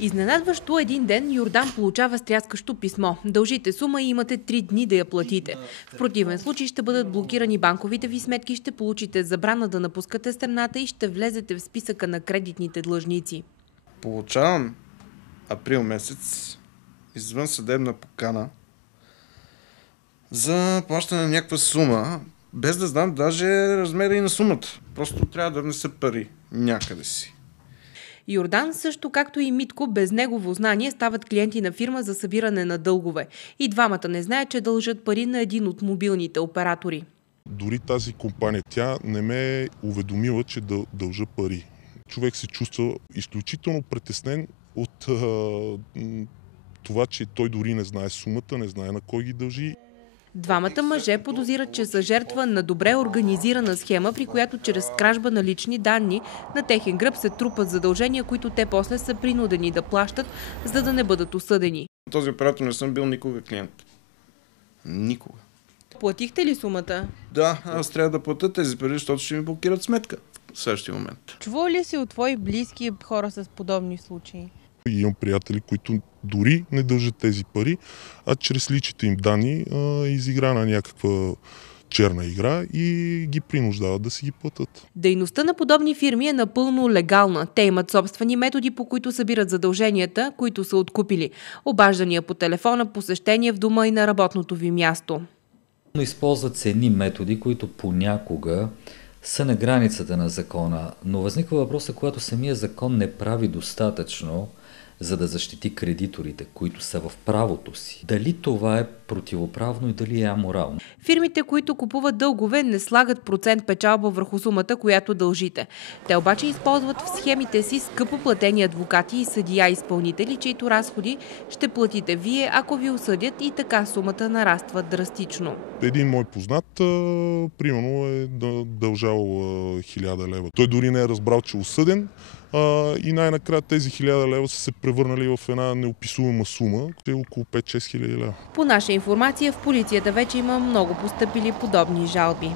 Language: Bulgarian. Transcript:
Изненадващо един ден Йордан получава стряскащо писмо. Дължите сума и имате 3 дни да я платите. В противен случай ще бъдат блокирани банковите ви сметки, ще получите забрана да напускате страната и ще влезете в списъка на кредитните длъжници. Получавам април месец извън съдебна покана за плащане на някаква сума, без да знам даже размера и на сумата. Просто трябва да внеса пари някъде си. Йордан, също както и Митко, без негово знание стават клиенти на фирма за събиране на дългове. И двамата не знаят, че дължат пари на един от мобилните оператори. Дори тази компания, тя не ме е уведомила, че дължа пари. Човек се чувства изключително притеснен от това, че той дори не знае сумата, не знае на кой ги дължи. Двамата мъже подозират, че са жертва на добре организирана схема, при която чрез кражба на лични данни на техен гръб се трупат задължения, които те после са принудени да плащат, за да не бъдат осъдени. Този оператор не съм бил никога клиент. Никога. Платихте ли сумата? Да, аз трябва да платя тези пари, защото ще ми блокират сметка в следващия момент. Чувал ли си от твои близки хора с подобни случаи? Имам приятели, които дори не дължат тези пари, а чрез личните им данни изигра на някаква черна игра и ги принуждават да си ги платят. Дейността на подобни фирми е напълно легална. Те имат собствени методи, по които събират задълженията, които са откупили. Обаждания по телефона, посещения в дома и на работното ви място. Но използват се едни методи, които понякога са на границата на закона, но възниква въпроса, когато самия закон не прави достатъчно, за да защити кредиторите, които са в правото си. Дали това е противоправно и дали е аморално? Фирмите, които купуват дългове, не слагат процент печалба върху сумата, която дължите. Те обаче използват в схемите си скъпо платени адвокати и съдия-изпълнители, чието разходи ще платите вие, ако ви осъдят, и така сумата нараства драстично. Един мой познат, примерно, е дължал 1000 лева. Той дори не е разбрал, че е осъден, и най-накрая тези 1000 лева са се превърнали в една неописуема сума, е около 5-6 хиляди лева. По наша информация в полицията вече има много постъпили подобни жалби.